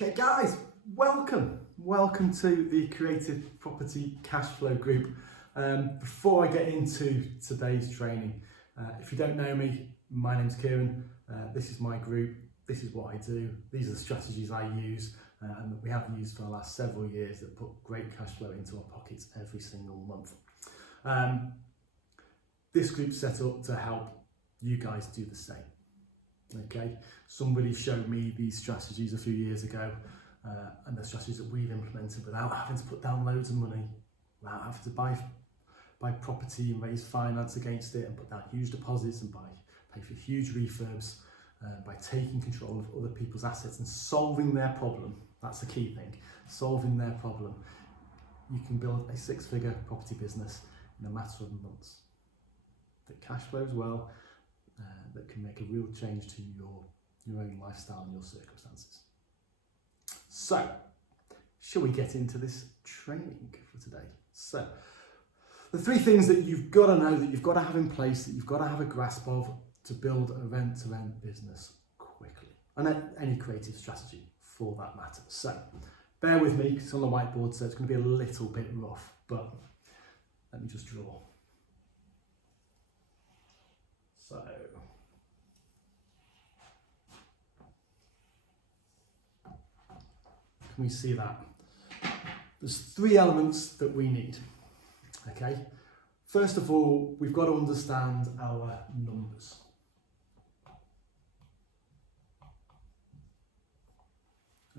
Okay guys, welcome to the Creative Property Cashflow group. Before I get into today's training, if you don't know me, my name's Kieran, this is my group, this is what I do, these are the strategies I use and that we have used for the last several years that put great cash flow into our pockets every single month. This group's set up to help you guys do the same. Okay, somebody showed me these strategies a few years ago and the strategies that we've implemented without having to put down loads of money, without having to buy property and raise finance against it and put down huge deposits and pay for huge refurbs, by taking control of other people's assets and solving their problem. That's the key thing, solving their problem. You can build a six-figure property business in a matter of months that cash flows well, that can make a real change to your own lifestyle and your circumstances. So, shall we get into this training for today? So, the three things that you've got to know, that you've got to have in place, that you've got to have a grasp of to build a rent-to-rent business quickly, and any creative strategy for that matter. So, bear with me, it's on the whiteboard, so it's going to be a little bit rough, but let me just draw. So, can we see that? There's three elements that we need, okay? First of all, we've got to understand our numbers.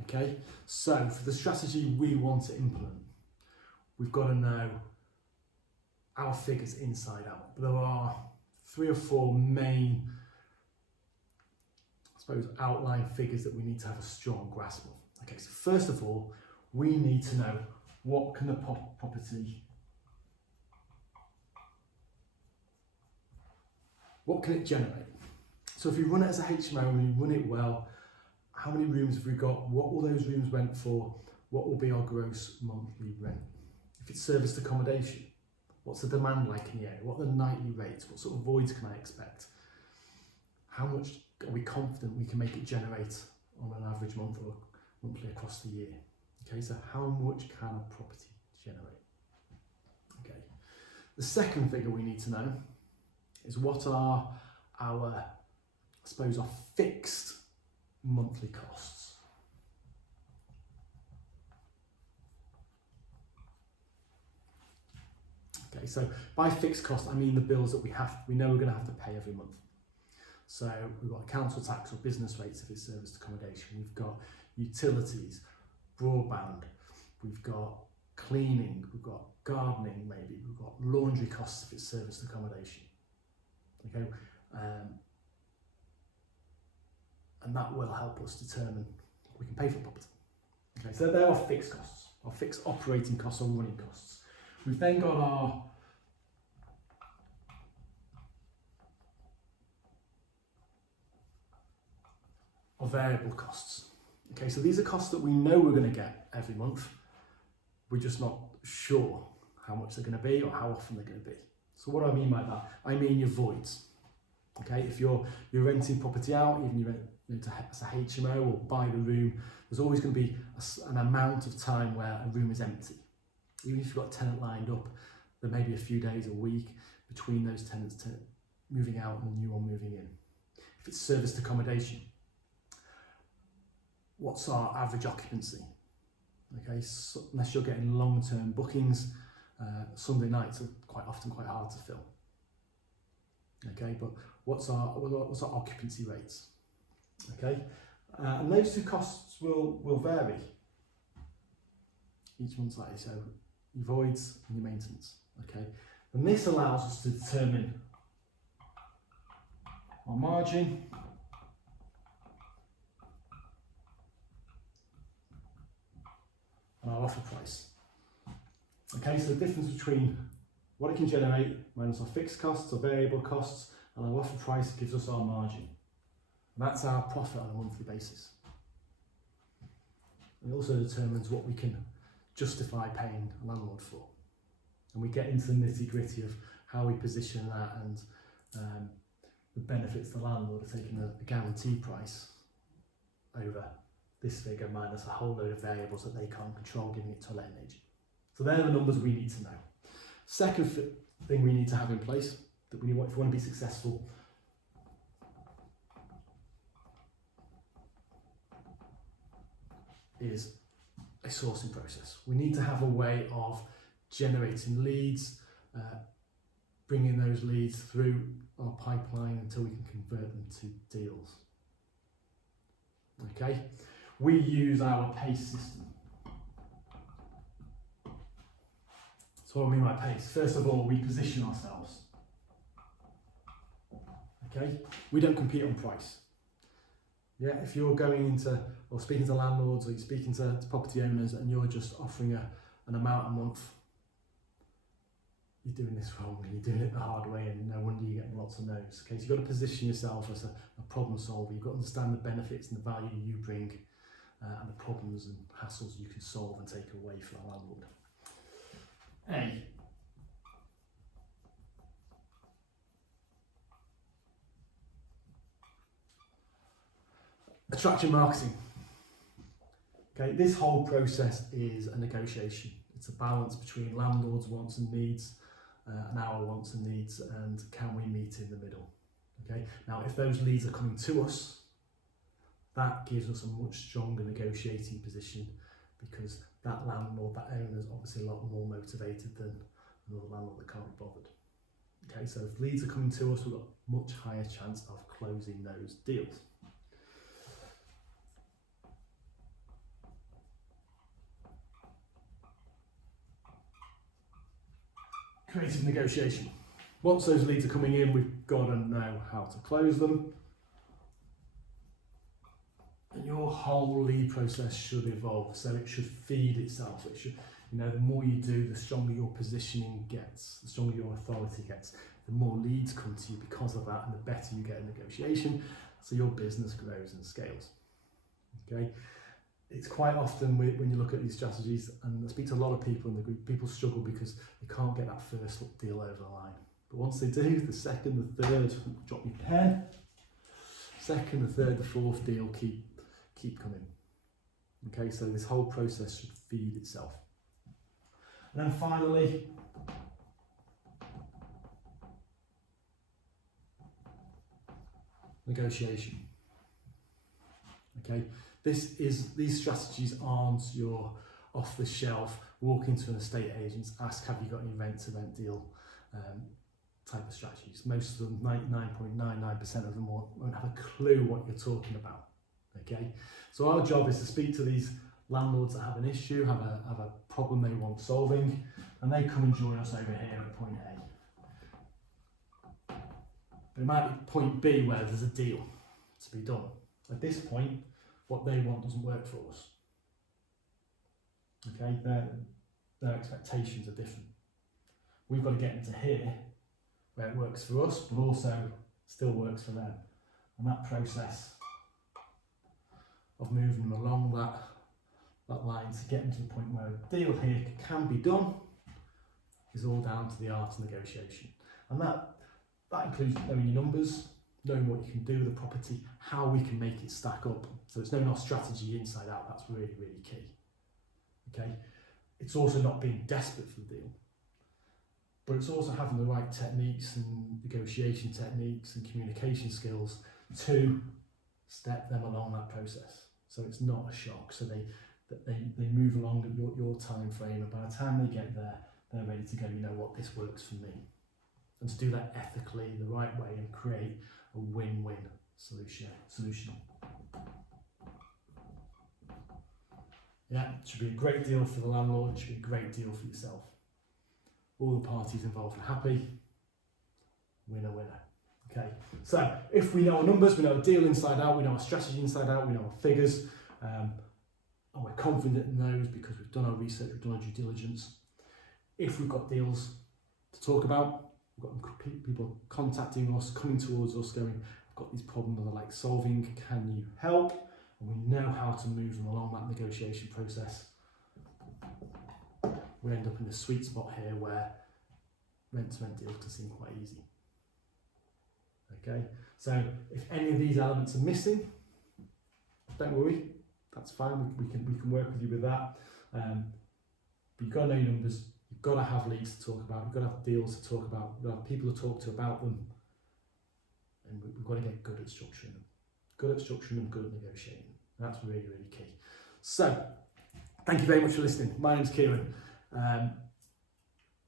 Okay, so for the strategy we want to implement, we've got to know our figures inside out. There are three or four main, I suppose, outline figures that we need to have a strong grasp of. Okay, so first of all, we need to know what can the property, what can it generate? So if you run it as a HMO and you run it well, how many rooms have we got? What will those rooms rent for? What will be our gross monthly rent? If it's serviced accommodation, what's the demand like in the area? What are the nightly rates? What sort of voids can I expect? How much are we confident we can make it generate on an average month or monthly across the year? Okay, so how much can a property generate? Okay. The second figure we need to know is what are our, I suppose, our fixed monthly costs. Okay, so by fixed cost, I mean the bills that we know we're going to have to pay every month. So we've got council tax or business rates if it's serviced accommodation. We've got utilities, broadband, we've got cleaning, we've got gardening maybe, we've got laundry costs if it's serviced accommodation. Okay, and that will help us determine what we can pay for the property. Okay, so there are fixed costs, our fixed operating costs or running costs. We've then got our variable costs. Okay, so these are costs that we know we're going to get every month. We're just not sure how much they're going to be or how often they're going to be. So what do I mean by that? I mean your voids. Okay, if you're renting property out, even you rent as a HMO or buy the room, there's always going to be an amount of time where a room is empty. Even if you've got a tenant lined up, there may be a few days, a week between those tenants moving out and the new one moving in. If it's serviced accommodation, what's our average occupancy? Okay, so unless you're getting long-term bookings, Sunday nights are quite often quite hard to fill. Okay, but what's our occupancy rates? Okay, and those two costs will vary each month slightly. So your voids and your maintenance. Okay, and this allows us to determine our margin and our offer price. Okay, so the difference between what it can generate minus our fixed costs, our variable costs, and our offer price gives us our margin. And that's our profit on a monthly basis. It also determines what we can justify paying a landlord for. And we get into the nitty-gritty of how we position that and the benefits the landlord of taking a guaranteed price over this figure minus a whole load of variables that they can't control, giving it to a letting agent. So they're the numbers we need to know. Second thing we need to have in place, that we want, if we want to be successful, is a sourcing process. We need to have a way of generating leads, bringing those leads through our pipeline until we can convert them to deals. Okay, we use our PACE system. So what I mean by PACE, first of all, we position ourselves. Okay, we don't compete on price. Yeah, if you're going into or speaking to landlords or you're speaking to property owners and you're just offering an amount a month, you're doing this wrong and you're doing it the hard way, and no wonder you're getting lots of no's. Okay, so you've got to position yourself as a problem solver. You've got to understand the benefits and the value you bring and the problems and hassles you can solve and take away from a landlord. A. Attraction marketing. Okay, this whole process is a negotiation. It's a balance between landlords' wants and needs and our wants and needs, and can we meet in the middle? Okay, now if those leads are coming to us, that gives us a much stronger negotiating position, because that landlord, that owner, is obviously a lot more motivated than another landlord that can't be bothered. Okay, so if leads are coming to us, we've got a much higher chance of closing those deals. Creative negotiation. Once those leads are coming in, we've got to know how to close them. And your whole lead process should evolve, so it should feed itself. It should, the more you do, the stronger your positioning gets, the stronger your authority gets, the more leads come to you because of that, and the better you get in negotiation, so your business grows and scales. Okay. It's quite often when you look at these strategies, and I speak to a lot of people in the group, people struggle because they can't get that first deal over the line. But once they do, the second, the third, drop your pen, second, the third, the fourth deal keep coming. Okay, so this whole process should feed itself. And then finally, negotiation. Okay. These strategies aren't your off-the-shelf, walk into an estate agent, ask, have you got any rent-to-rent deal type of strategies. Most of them, 99.99% of them won't have a clue what you're talking about. Okay, so our job is to speak to these landlords that have an issue, have a problem they want solving, and they come and join us over here at point A. But it might be point B where there's a deal to be done. At this point, what they want doesn't work for us. Okay, their expectations are different. We've got to get into here where it works for us, but also still works for them. And that process of moving them along that line to get them to the point where a deal here can be done is all down to the art of negotiation. And that includes knowing your numbers, knowing what you can do with the property, how we can make it stack up. So it's knowing our strategy inside out. That's really, really key. Okay, it's also not being desperate for the deal, but it's also having the right techniques and negotiation techniques and communication skills to step them along that process. So it's not a shock. So they move along at your time frame, and by the time they get there, they're ready to go. You know what, this works for me. And to do that ethically, the right way, and create a win-win solution. Yeah, it should be a great deal for the landlord, it should be a great deal for yourself. All the parties involved are happy, winner, winner. Okay, so if we know our numbers, we know our deal inside out, we know our strategy inside out, we know our figures, and we're confident in those because we've done our research, we've done our due diligence. If we've got deals to talk about, we've got people contacting us, coming towards us, going, I've got these problems that I like solving, can you help? And we know how to move them along that negotiation process. We end up in the sweet spot here where rent-to-rent deals can seem quite easy. Okay, so if any of these elements are missing, don't worry, that's fine. We can work with you with that. But you've got to know your numbers. You've got to have leads to talk about. You've got to have deals to talk about. You've got to have people to talk to about them. And we've got to get good at structuring them. Good at structuring them, good at negotiating. That's really, really key. So, thank you very much for listening. My name's Kieran.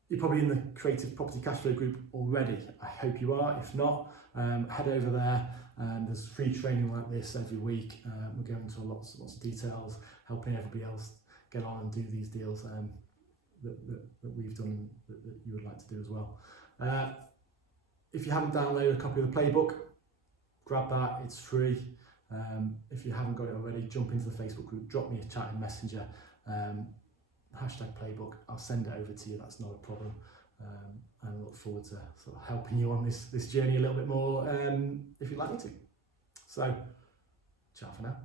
You're probably in the Creative Property Cashflow group already. I hope you are. If not, head over there. There's free training like this every week. We're going into lots of details, helping everybody else get on and do these deals that we've done that you would like to do as well. If you haven't downloaded a copy of the playbook, grab that. It's free. If you haven't got it already, jump into the Facebook group, drop me a chat in Messenger. #playbook. I'll send it over to you. That's not a problem. And I look forward to sort of helping you on this journey a little bit more if you'd like me to. So, ciao for now.